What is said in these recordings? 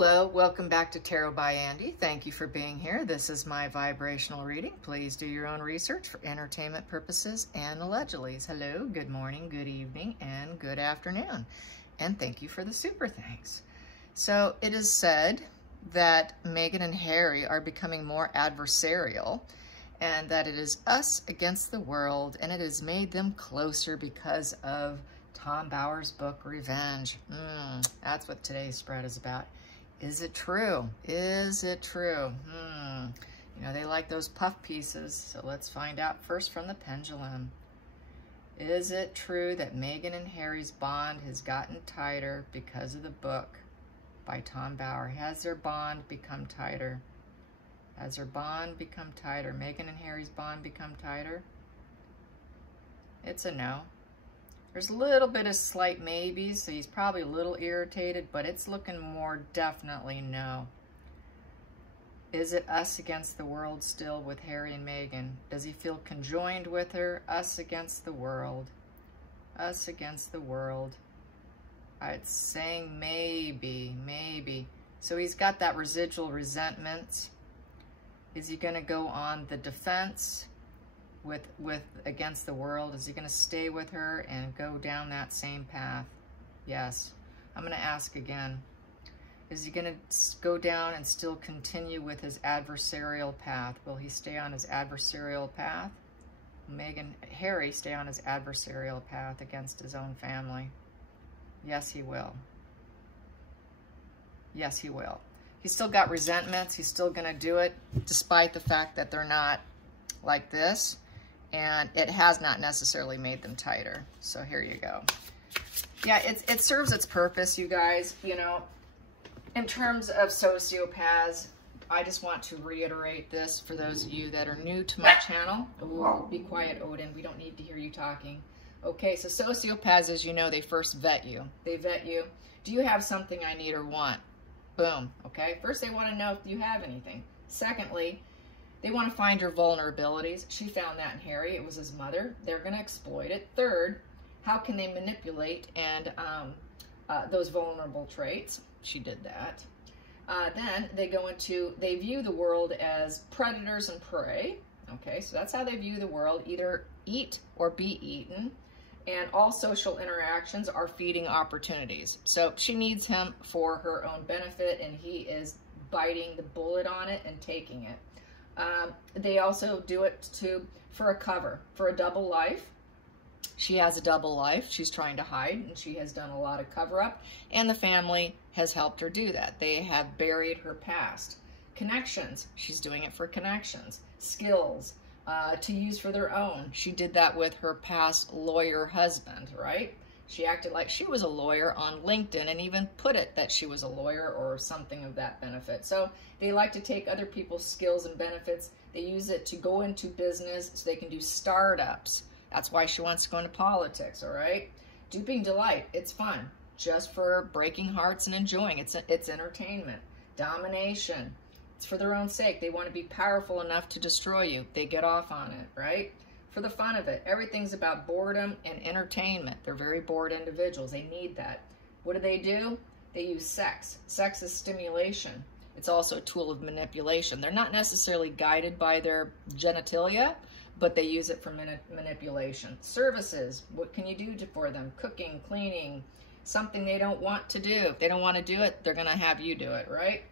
Hello, welcome back to Tarot by Andy. Thank you for being here. This is my vibrational reading. Please do your own research for entertainment purposes and allegedly. Hello, good morning, good evening, and good afternoon. And thank you for the super thanks. So it is said that Meghan and Harry are becoming more adversarial and that it is us against the world, and it has made them closer because of Tom Bower's book, Revenge. That's what today's spread is about. Is it true? Is it true? You know, they like those puff pieces, so let's find out first from the pendulum. Is it true that Meghan and Harry's bond has gotten tighter because of the book by Tom Bower? Has their bond become tighter? Has their bond become tighter? Meghan and Harry's bond become tighter? It's a no. There's a little bit of slight maybes, so he's probably a little irritated, but it's looking more definitely no. Is it us against the world still with Harry and Meghan? Does he feel conjoined with her? Us against the world. Us against the world. It's saying maybe, maybe. So he's got that residual resentment. Is he going to go on the defense with against the world? Is he going to stay with her and go down that same path? Yes. I'm going to ask again. Is he going to go down and still continue with his adversarial path? Will he stay on his adversarial path? Harry stay on his adversarial path against his own family? Yes, he will. Yes, he will. He's still got resentments. He's still going to do it despite the fact that they're not like this. And it has not necessarily made them tighter. So here you go. Yeah, it serves its purpose, you guys. You know, in terms of sociopaths, I just want to reiterate this for those of you that are new to my channel. Ooh, be quiet, Odin. We don't need to hear you talking. Okay, so sociopaths, as you know, they first vet you. They vet you. Do you have something I need or want? Boom. Okay, first they want to know if you have anything. Secondly, they want to find your vulnerabilities. She found that in Harry. It was his mother. They're going to exploit it. Third, how can they manipulate and those vulnerable traits? She did that. Then they they view the world as predators and prey. Okay, so that's how they view the world, either eat or be eaten. And all social interactions are feeding opportunities. So she needs him for her own benefit, and he is biting the bullet on it and taking it. They also do it for a cover, for a double life. She has a double life. She's trying to hide, and she has done a lot of cover-up, and the family has helped her do that. They have buried her past. Connections. She's doing it for connections. Skills to use for their own. She did that with her past lawyer husband, right? She acted like she was a lawyer on LinkedIn and even put it that she was a lawyer or something of that benefit. So they like to take other people's skills and benefits. They use it to go into business so they can do startups. That's why she wants to go into politics, all right? Duping delight, it's fun. Just for breaking hearts and enjoying. It's entertainment. Domination, it's for their own sake. They want to be powerful enough to destroy you. They get off on it, right? For the fun of it. Everything's about boredom and entertainment. They're very bored individuals. They need that. What do? They use sex. Sex is stimulation. It's also a tool of manipulation. They're not necessarily guided by their genitalia, but they use it for manipulation. Services. What can you do for them? Cooking, cleaning, something they don't want to do. If they don't want to do it, they're going to have you do it, right?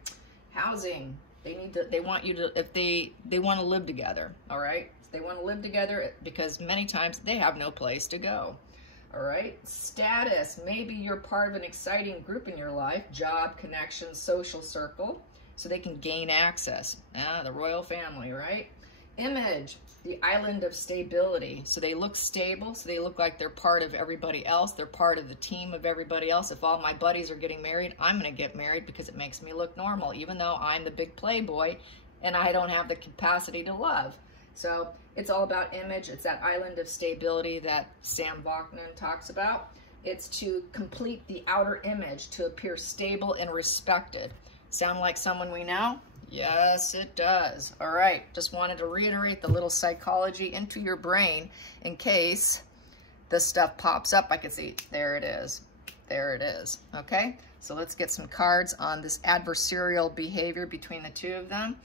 Housing. They want you to, if they want to live together, all right? They want to live together because many times they have no place to go. All right. Status. Maybe you're part of an exciting group in your life. Job, connections, social circle. So they can gain access. The royal family, right? Image. The island of stability. So they look stable. So they look like they're part of everybody else. They're part of the team of everybody else. If all my buddies are getting married, I'm going to get married because it makes me look normal, even though I'm the big playboy and I don't have the capacity to love. So it's all about image. It's that island of stability that Sam Vaknin talks about. It's to complete the outer image, to appear stable and respected. Sound like someone we know? Yes, it does. All right. Just wanted to reiterate the little psychology into your brain in case this stuff pops up. I can see, there it is. There it is. Okay. So let's get some cards on this adversarial behavior between the two of them.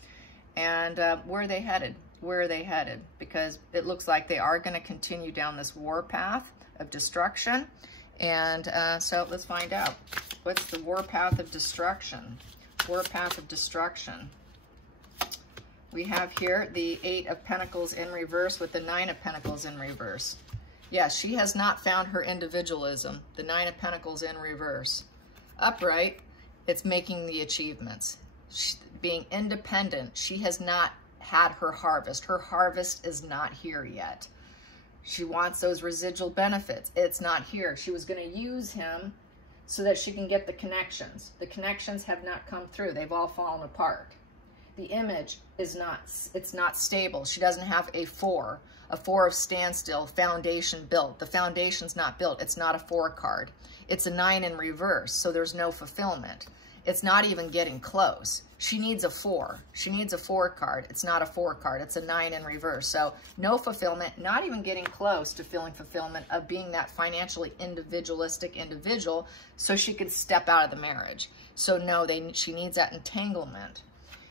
And where are they headed? Where are they headed? Because it looks like they are going to continue down this war path of destruction. And so let's find out. What's the war path of destruction? War path of destruction. We have here the 8 of Pentacles in reverse with the 9 of Pentacles in reverse. Yes, she has not found her individualism. The 9 of Pentacles in reverse. Upright, it's making the achievements. Being independent, she has not had her harvest. Her harvest is not here yet. She wants those residual benefits. It's not here. She was going to use him so that she can get the connections. The connections have not come through. They've all fallen apart. The image is not, it's not stable. She doesn't have a 4 of standstill, foundation built. The foundation's not built. It's not a 4 card. It's a 9 in reverse, so there's no fulfillment. It's not even getting close. She needs a 4. She needs a 4 card. It's not a 4 card. It's a 9 in reverse. So no fulfillment, not even getting close to feeling fulfillment of being that financially individualistic individual so she could step out of the marriage. So no, she needs that entanglement.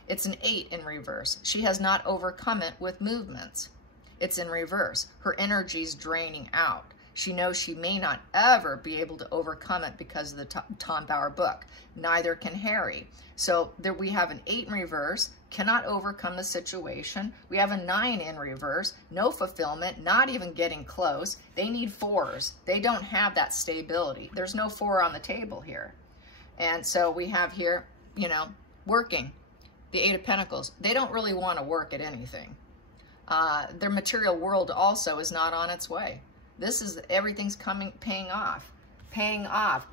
It's an 8 in reverse. She has not overcome it with movements. It's in reverse. Her energy's draining out. She knows she may not ever be able to overcome it because of the Tom Bauer book. Neither can Harry. So there we have an 8 in reverse, cannot overcome the situation. We have a 9 in reverse, no fulfillment, not even getting close. They need 4s. They don't have that stability. There's no 4 on the table here. And so we have here, you know, working. The 8 of Pentacles. They don't really want to work at anything. Their material world also is not on its way. This is, everything's paying off. Paying off.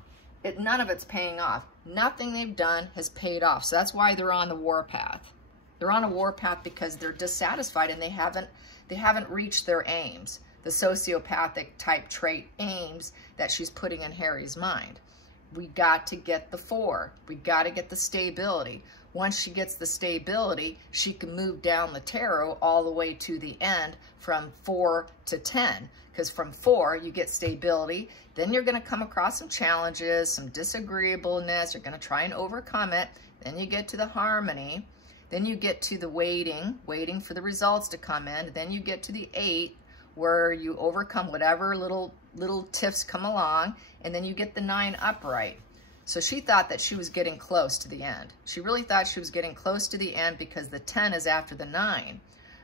None of it's paying off. Nothing they've done has paid off. So that's why they're on the war path. They're on a war path because they're dissatisfied and they haven't reached their aims. The sociopathic type trait aims that she's putting in Harry's mind. We got to get the 4. We got to get the stability. Once she gets the stability, she can move down the tarot all the way to the end from 4 to 10. Because from 4, you get stability. Then you're going to come across some challenges, some disagreeableness. You're going to try and overcome it. Then you get to the harmony. Then you get to the waiting for the results to come in. Then you get to the 8, where you overcome whatever little tiffs come along. And then you get the 9 upright. So she thought that she was getting close to the end. She really thought she was getting close to the end because the 10 is after the 9.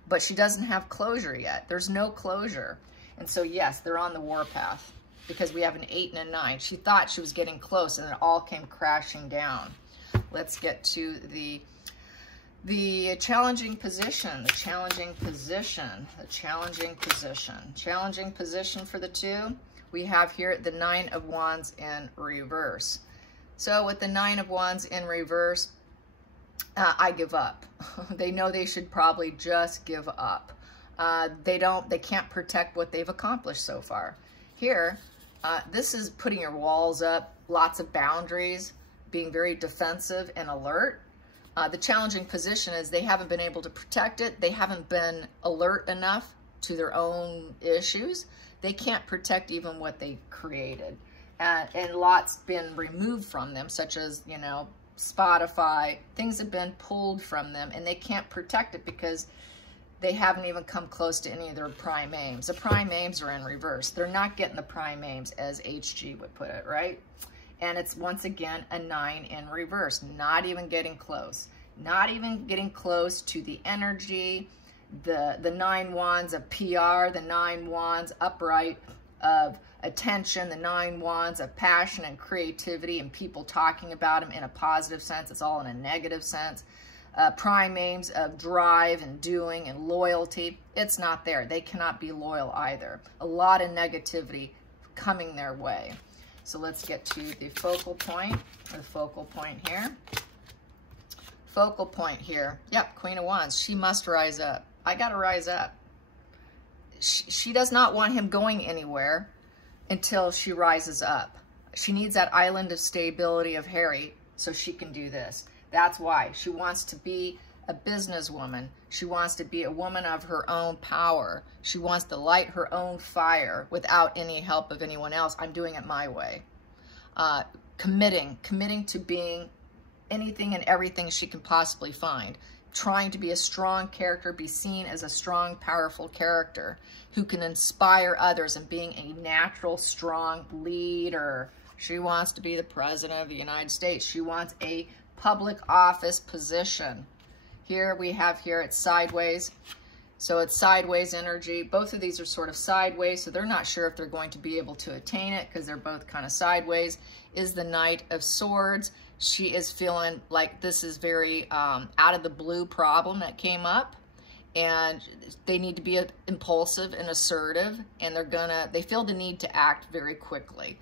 But she doesn't have closure yet. There's no closure. And so, yes, they're on the war path because we have an 8 and a 9. She thought she was getting close and it all came crashing down. Let's get to the challenging position, the challenging position, the challenging position. Challenging position for the two. We have here the 9 of Wands in reverse. So with the 9 of Wands in reverse, I give up. They know they should probably just give up. They can't protect what they've accomplished so far. Here, this is putting your walls up, lots of boundaries, being very defensive and alert. The challenging position is they haven't been able to protect it. They haven't been alert enough to their own issues. They can't protect even what they created. And lots been removed from them, such as, you know, Spotify. Things have been pulled from them, and they can't protect it because they haven't even come close to any of their prime aims. The prime aims are in reverse. They're not getting the prime aims, as HG would put it, right? And it's, once again, a 9 in reverse. Not even getting close. Not even getting close to the energy, the 9 wands of PR, the 9 wands upright of attention, the 9 wands of passion and creativity and people talking about them in a positive sense. It's all in a negative sense. Prime aims of drive and doing and loyalty. It's not there. They cannot be loyal either. A lot of negativity coming their way. So let's get to the focal point. The focal point here. Focal point here. Yep, Queen of Wands. She must rise up. I got to rise up. She does not want him going anywhere until she rises up. She needs that island of stability of Harry so she can do this. That's why. She wants to be a businesswoman. She wants to be a woman of her own power. She wants to light her own fire without any help of anyone else. I'm doing it my way. committing to being anything and everything she can possibly find, trying to be a strong character, be seen as a strong, powerful character who can inspire others, and being a natural, strong leader. She wants to be the president of the United States. She wants a public office position. Here we have here, it's sideways. So it's sideways energy. Both of these are sort of sideways, so they're not sure if they're going to be able to attain it because they're both kind of sideways. Is the Knight of Swords. She is feeling like this is very out of the blue problem that came up, and they need to be impulsive and assertive, and they feel the need to act very quickly.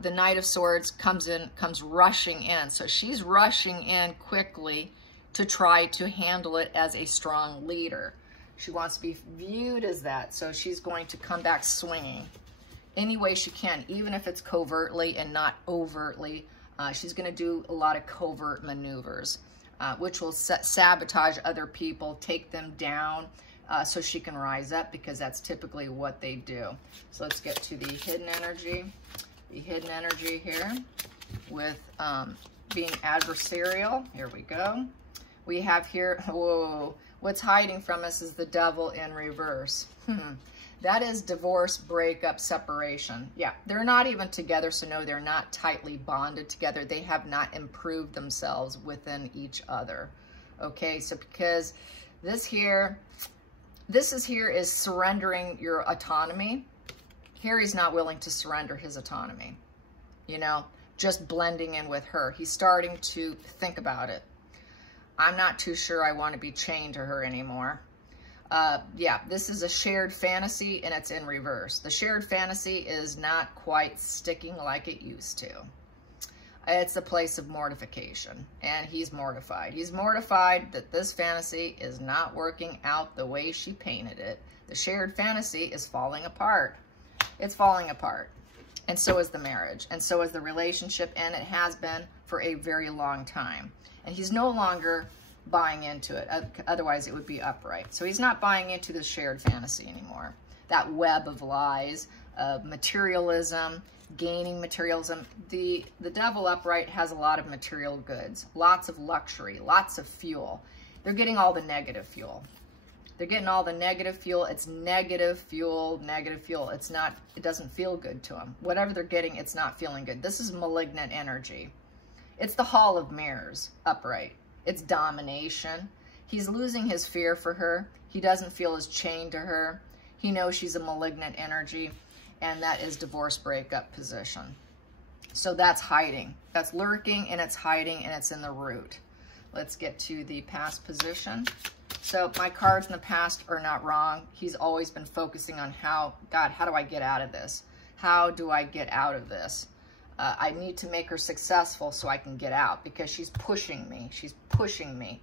The Knight of Swords comes rushing in, so she's rushing in quickly to try to handle it as a strong leader. She wants to be viewed as that, so she's going to come back swinging any way she can, even if it's covertly and not overtly. She's going to do a lot of covert maneuvers, which will sabotage other people, take them down, so she can rise up, because that's typically what they do. So let's get to the hidden energy. The hidden energy here with being adversarial. Here we go. We have here, whoa, what's hiding from us is the Devil in reverse. That is divorce, breakup, separation. Yeah, they're not even together, so no, they're not tightly bonded together. They have not improved themselves within each other. Okay, so because this is surrendering your autonomy. Here he's not willing to surrender his autonomy. You know, just blending in with her. He's starting to think about it. I'm not too sure I want to be chained to her anymore. Yeah, this is a shared fantasy, and it's in reverse. The shared fantasy is not quite sticking like it used to. It's a place of mortification, and he's mortified. He's mortified that this fantasy is not working out the way she painted it. The shared fantasy is falling apart. It's falling apart, and so is the marriage, and so is the relationship, and it has been for a very long time. And he's no longer buying into it, otherwise it would be upright. So he's not buying into the shared fantasy anymore. That web of lies, of materialism, gaining materialism. The Devil upright has a lot of material goods, lots of luxury, lots of fuel. They're getting all the negative fuel. They're getting all the negative fuel. It's negative fuel, negative fuel. It doesn't feel good to them. Whatever they're getting, it's not feeling good. This is malignant energy. It's the Hall of Mirrors upright. It's domination. He's losing his fear for her. He doesn't feel as chained to her. He knows she's a malignant energy, and that is divorce breakup position. So that's hiding. That's lurking, and it's hiding, and it's in the root. Let's get to the past position. So my cards in the past are not wrong. He's always been focusing on God, how do I get out of this? How do I get out of this? I need to make her successful so I can get out, because she's pushing me. She's pushing me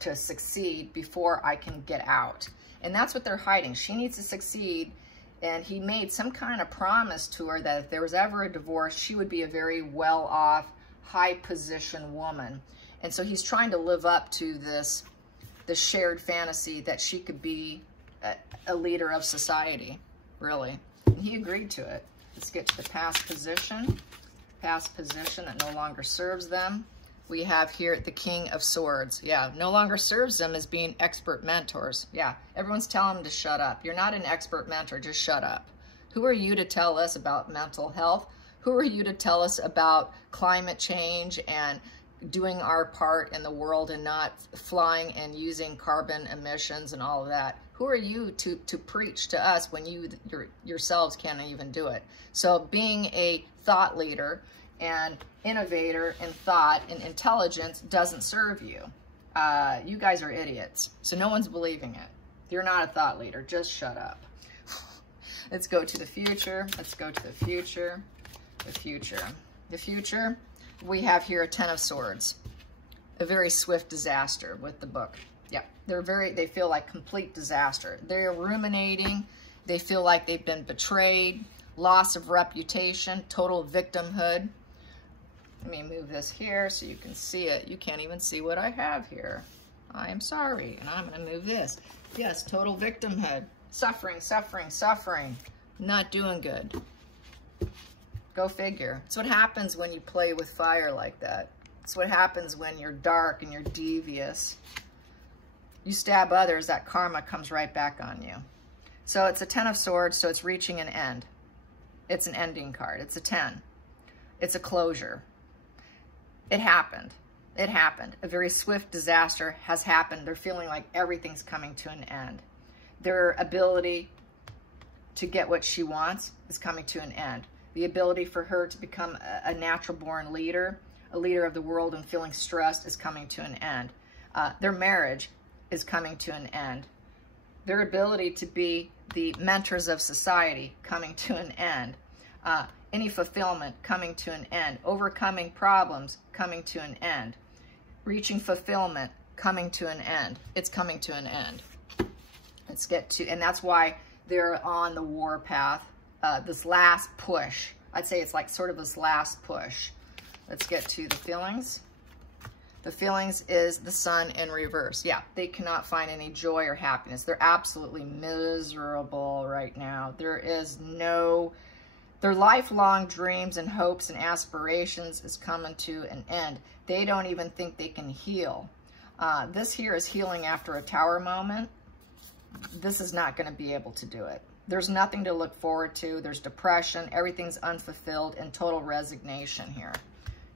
to succeed before I can get out. And that's what they're hiding. She needs to succeed. And he made some kind of promise to her that if there was ever a divorce, she would be a very well-off, high-position woman. And so he's trying to live up to this shared fantasy that she could be a leader of society, really. And he agreed to it. Let's get to the past position. Past position that no longer serves them. We have here the King of Swords. Yeah, no longer serves them as being expert mentors. Yeah, everyone's telling them to shut up. You're not an expert mentor, just shut up. Who are you to tell us about mental health? Who are you to tell us about climate change and doing our part in the world and not flying and using carbon emissions and all of that? Who are you to preach to us when you yourselves can't even do it? So being a thought leader and innovator in thought and intelligence doesn't serve you. You guys are idiots. So no one's believing it. You're not a thought leader. Just shut up. Let's go to the future. Let's go to the future. The future. The future. We have here a Ten of Swords. A very swift disaster with the book. Yeah, they feel like complete disaster. They're ruminating. They feel like they've been betrayed, loss of reputation, total victimhood. Let me move this here so you can see it. You can't even see what I have here. I am sorry, and I'm going to move this. Yes, total victimhood. Suffering, suffering, suffering. Not doing good. Go figure. It's what happens when you play with fire like that. It's what happens when you're dark and you're devious. You stab others, that karma comes right back on you. So it's a 10 of Swords, so it's reaching an end. It's an ending card. It's a 10. It's a closure. It happened. It happened. A very swift disaster has happened. They're feeling like everything's coming to an end. Their ability to get what she wants is coming to an end. The ability for her to become a natural-born leader, a leader of the world and feeling stressed, is coming to an end. Their marriage is coming to an end. Their ability to be the mentors of society coming to an end. Any fulfillment coming to an end. Overcoming problems coming to an end. Reaching fulfillment coming to an end. It's coming to an end. Let's get to, and that's why they're on the war path. This last push. I'd say it's like sort of this last push. Let's get to the feelings. The feelings is the Sun in reverse. Yeah, they cannot find any joy or happiness. They're absolutely miserable right now. There is no, their lifelong dreams and hopes and aspirations is coming to an end. They don't even think they can heal. This here is healing after a tower moment. This is not going to be able to do it. There's nothing to look forward to. There's depression. Everything's unfulfilled and total resignation here.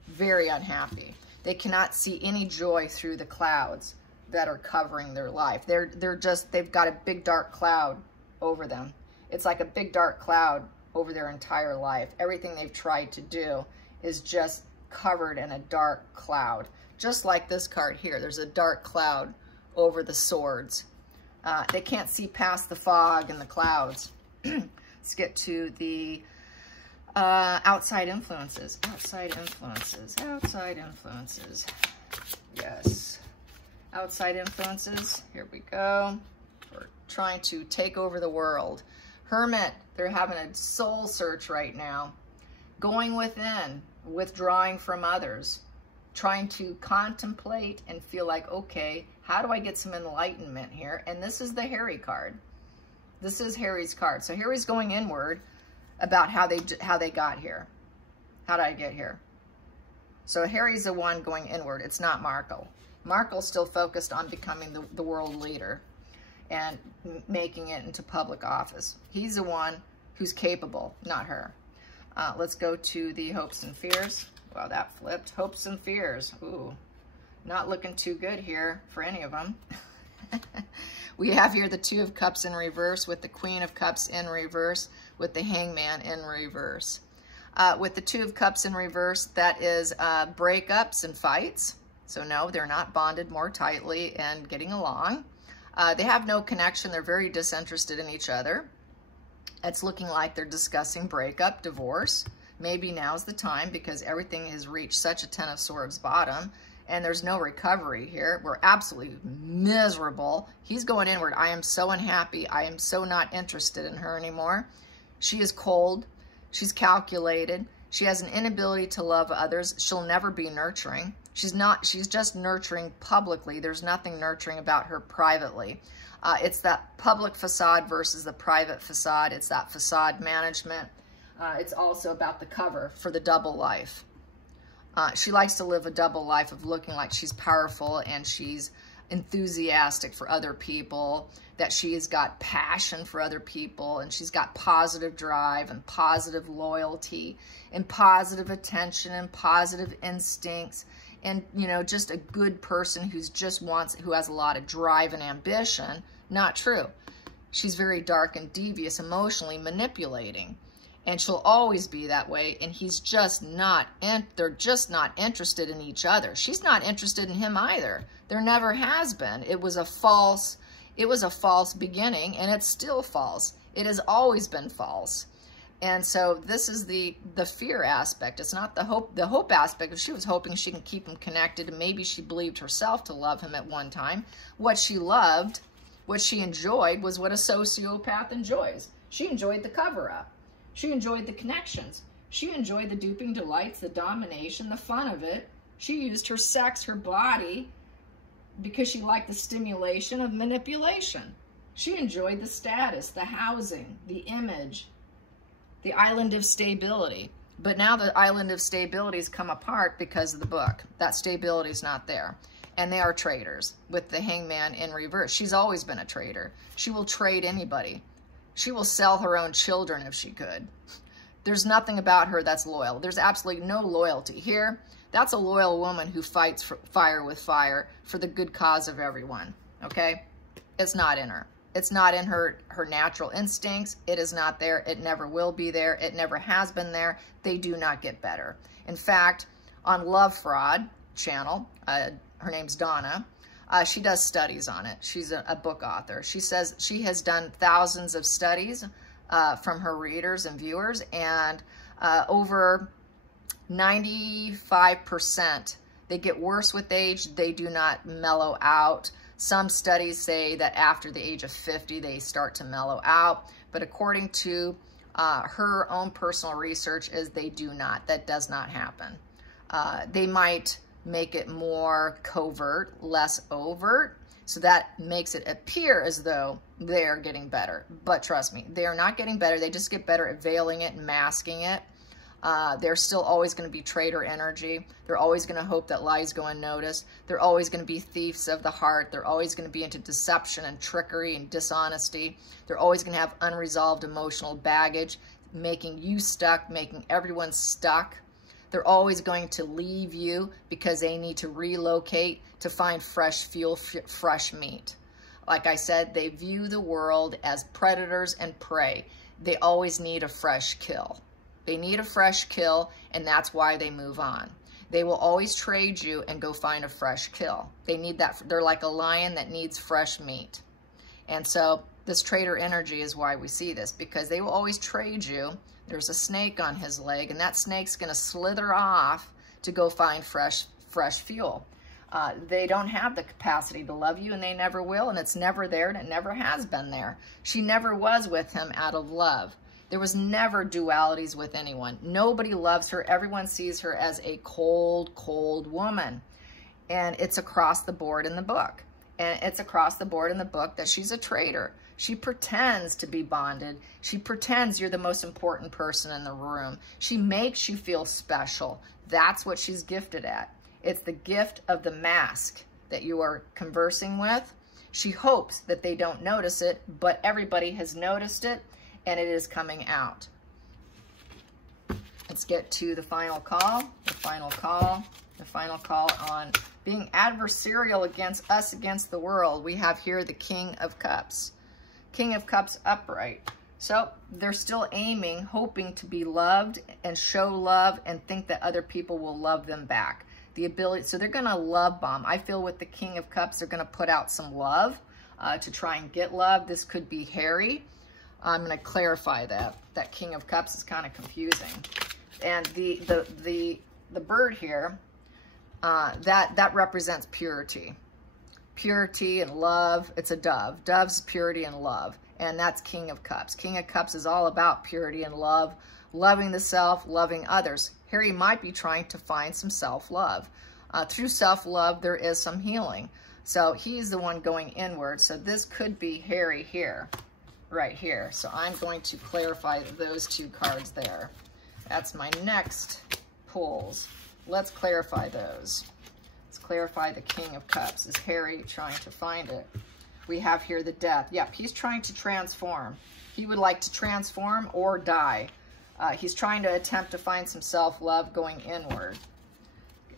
Very unhappy. They cannot see any joy through the clouds that are covering their life. They've got a big dark cloud over them. It's like a big dark cloud over their entire life. Everything they've tried to do is just covered in a dark cloud. Just like this card here. There's a dark cloud over the swords. They can't see past the fog and the clouds. Let's get to the outside influences. Outside influences. Outside influences. Yes. Outside influences. Here we go. We're trying to take over the world. Hermit. They're having a soul search right now. Going within. Withdrawing from others. Trying to contemplate and feel like, okay, how do I get some enlightenment here? And this is the Harry card. This is Harry's card. So Harry's going inward about how they got here. How did I get here? So Harry's the one going inward. It's not Markle. Markle's still focused on becoming the world leader and making it into public office. He's the one who's capable, not her. Let's go to the hopes and fears. Wow, that flipped. Hopes and fears. Ooh, not looking too good here for any of them. We have here the Two of Cups in reverse with the Queen of Cups in reverse with the Hangman in reverse. With the Two of Cups in reverse, that is breakups and fights. So no, they're not bonded more tightly and getting along. They have no connection. They're very disinterested in each other. It's looking like they're discussing breakup, divorce. Maybe now's the time because everything has reached such a 10 of Swords bottom and there's no recovery here. We're absolutely miserable. He's going inward. I am so unhappy. I am so not interested in her anymore. She is cold. She's calculated. She has an inability to love others. She'll never be nurturing. She's just nurturing publicly. There's nothing nurturing about her privately. It's that public facade versus the private facade. It's that facade management. It's also about the cover for the double life. She likes to live a double life of looking like she's powerful and she's enthusiastic for other people, that she has got passion for other people, and she's got positive drive and positive loyalty and positive attention and positive instincts and, you know, just a good person who has a lot of drive and ambition. Not true. She's very dark and devious, emotionally manipulating. And she'll always be that way, and they're just not interested in each other. She's not interested in him either. There never has been. It was a false beginning, and it's still false. It has always been false. And so this is the fear aspect. It's not the hope. The hope aspect, if she was hoping she can keep him connected, and maybe she believed herself to love him at one time. What she loved, what she enjoyed, was what a sociopath enjoys. She enjoyed the cover-up. She enjoyed the connections. She enjoyed the duping delights, the domination, the fun of it. She used her sex, her body, because she liked the stimulation of manipulation. She enjoyed the status, the housing, the image, the island of stability. But now the island of stability has come apart because of the book. That stability is not there. And they are traitors with the hangman in reverse. She's always been a traitor. She will trade anybody. She will sell her own children if she could. There's nothing about her that's loyal. There's absolutely no loyalty here. That's a loyal woman who fights for fire with fire for the good cause of everyone, okay? It's not in her. It's not in her natural instincts. It is not there. It never will be there. It never has been there. They do not get better. In fact, on Love Fraud channel, her name's Donna, she does studies on it. She's a book author. She says she has done thousands of studies from her readers and viewers, and over 95%, they get worse with age. They do not mellow out. Some studies say that after the age of 50, they start to mellow out. But according to her own personal research, is they do not. That does not happen. They might make it more covert, less overt, so that makes it appear as though they're getting better. But trust me, they are not getting better. They just get better at veiling it and masking it. They're still always going to be traitor energy. They're always going to hope that lies go unnoticed. They're always going to be thieves of the heart. They're always going to be into deception and trickery and dishonesty. They're always going to have unresolved emotional baggage, making you stuck, making everyone stuck. They're always going to leave you because they need to relocate to find fresh fuel, fresh meat. Like I said, they view the world as predators and prey. They always need a fresh kill. They need a fresh kill, and that's why they move on. They will always trade you and go find a fresh kill. They need that. They're like a lion that needs fresh meat. And so this traitor energy is why we see this, because they will always trade you. There's a snake on his leg, and that snake's going to slither off to go find fresh fuel. They don't have the capacity to love you, and they never will, and it's never there, and it never has been there. She never was with him out of love. There was never dualities with anyone. Nobody loves her. Everyone sees her as a cold, cold woman. And it's across the board in the book. And it's across the board in the book that she's a traitor. She pretends to be bonded. She pretends you're the most important person in the room. She makes you feel special. That's what she's gifted at. It's the gift of the mask that you are conversing with. She hopes that they don't notice it, but everybody has noticed it, and it is coming out. Let's get to the final call. The final call on being adversarial against us, against the world. We have here the King of Cups. King of Cups upright. So they're still aiming, hoping to be loved and show love and think that other people will love them back. The ability, so they're going to love bomb. I feel with the King of Cups, they're going to put out some love to try and get love. This could be Harry. I'm going to clarify that. That King of Cups is kind of confusing. And the bird here, that represents purity. Purity and love. It's a dove. Dove's purity and love. And that's King of Cups. King of Cups is all about purity and love, loving the self, loving others. Harry might be trying to find some self-love. Through self-love, there is some healing. So he's the one going inward. So this could be Harry here, right here. So I'm going to clarify those two cards there. That's my next pulls. Let's clarify those. Let's clarify the King of Cups. Is Harry trying to find it? We have here the Death. Yep, he's trying to transform. He would like to transform or die. He's trying to attempt to find some self-love going inward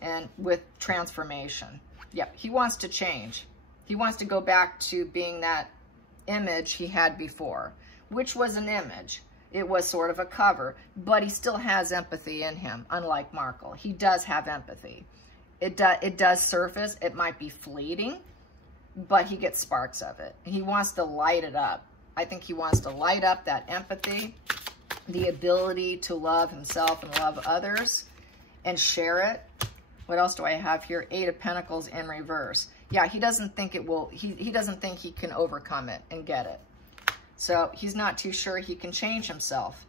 and with transformation. Yep, he wants to change. He wants to go back to being that image he had before, which was an image. It was sort of a cover, but he still has empathy in him, unlike Markle. He does have empathy. It does surface. It might be fleeting, but he gets sparks of it. He wants to light it up. I think he wants to light up that empathy, the ability to love himself and love others and share it. What else do I have here? 8 of Pentacles in reverse. Yeah, he doesn't think it will, he doesn't think he can overcome it and get it. So he's not too sure he can change himself.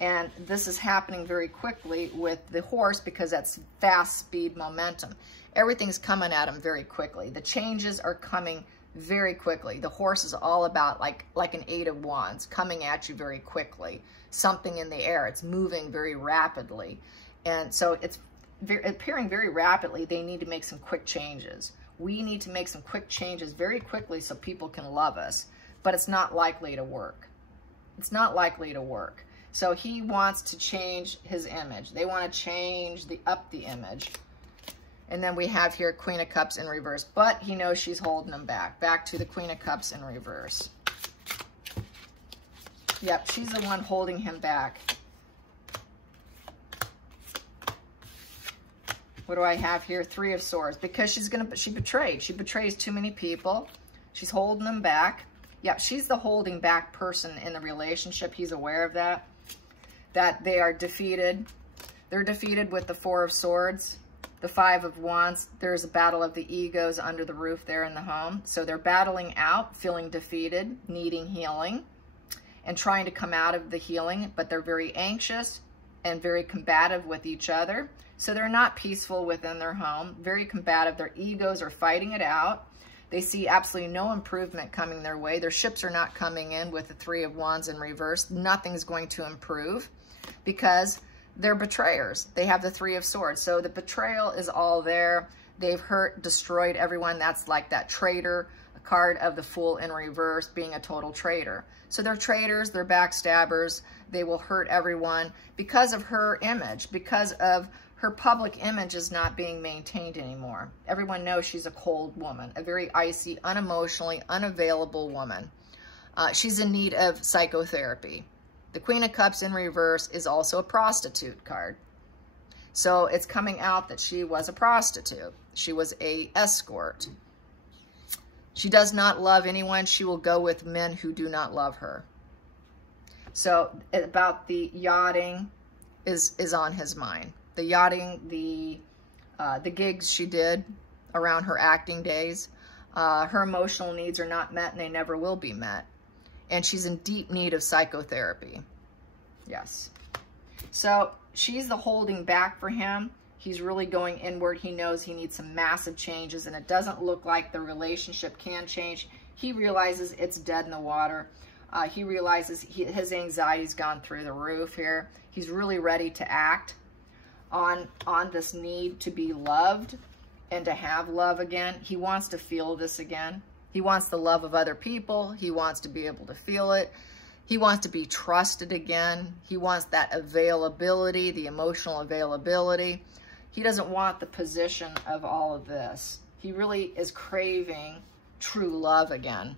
And this is happening very quickly with the horse because that's fast speed momentum. Everything's coming at him very quickly. The changes are coming very quickly. The horse is all about like an 8 of Wands, coming at you very quickly. Something in the air. It's moving very rapidly. And so it's appearing very rapidly. They need to make some quick changes. We need to make some quick changes very quickly so people can love us. But it's not likely to work. It's not likely to work. So he wants to change his image. They want to change up the image. And then we have here Queen of Cups in reverse. But he knows she's holding him back. Back to the Queen of Cups in reverse. Yep, she's the one holding him back. What do I have here? 3 of Swords. Because she betrayed. She betrays too many people. She's holding them back. Yeah, she's the holding back person in the relationship. He's aware of that. That they are defeated. They're defeated with the 4 of Swords. The 5 of Wands. There's a battle of the egos under the roof there in the home. So they're battling out, feeling defeated, needing healing, and trying to come out of the healing. But they're very anxious and very combative with each other. So they're not peaceful within their home. Very combative. Their egos are fighting it out. They see absolutely no improvement coming their way. Their ships are not coming in with the 3 of Wands in reverse. Nothing's going to improve because they're betrayers. They have the 3 of Swords. So the betrayal is all there. They've hurt, destroyed everyone. That's like that traitor, a card of the Fool in reverse, being a total traitor. So they're traitors, they're backstabbers. They will hurt everyone because of her image, because of her public image is not being maintained anymore. Everyone knows she's a cold woman, a very icy, unemotionally, unavailable woman. She's in need of psychotherapy. The Queen of Cups in reverse is also a prostitute card. So it's coming out that she was a prostitute. She was a escort. She does not love anyone. She will go with men who do not love her. So about the yachting is on his mind. The yachting, the gigs she did around her acting days, her emotional needs are not met and they never will be met. And she's in deep need of psychotherapy. Yes. So she's the holding back for him. He's really going inward. He knows he needs some massive changes, and it doesn't look like the relationship can change. He realizes it's dead in the water. He realizes his anxiety's gone through the roof here. He's really ready to act on this need to be loved and to have love again. He wants to feel this again. He wants the love of other people. He wants to be able to feel it. He wants to be trusted again. He wants that availability, the emotional availability. He doesn't want the position of all of this. He really is craving true love again.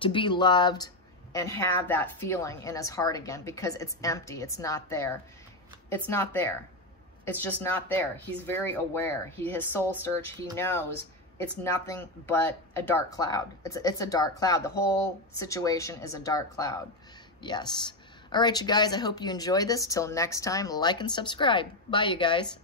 To be loved and have that feeling in his heart again, because it's empty. It's not there. It's not there. It's just not there. He's very aware. His soul search, he knows it's nothing but a dark cloud. It's a dark cloud. The whole situation is a dark cloud. Yes. All right, you guys, I hope you enjoyed this. Till next time, like and subscribe. Bye, you guys.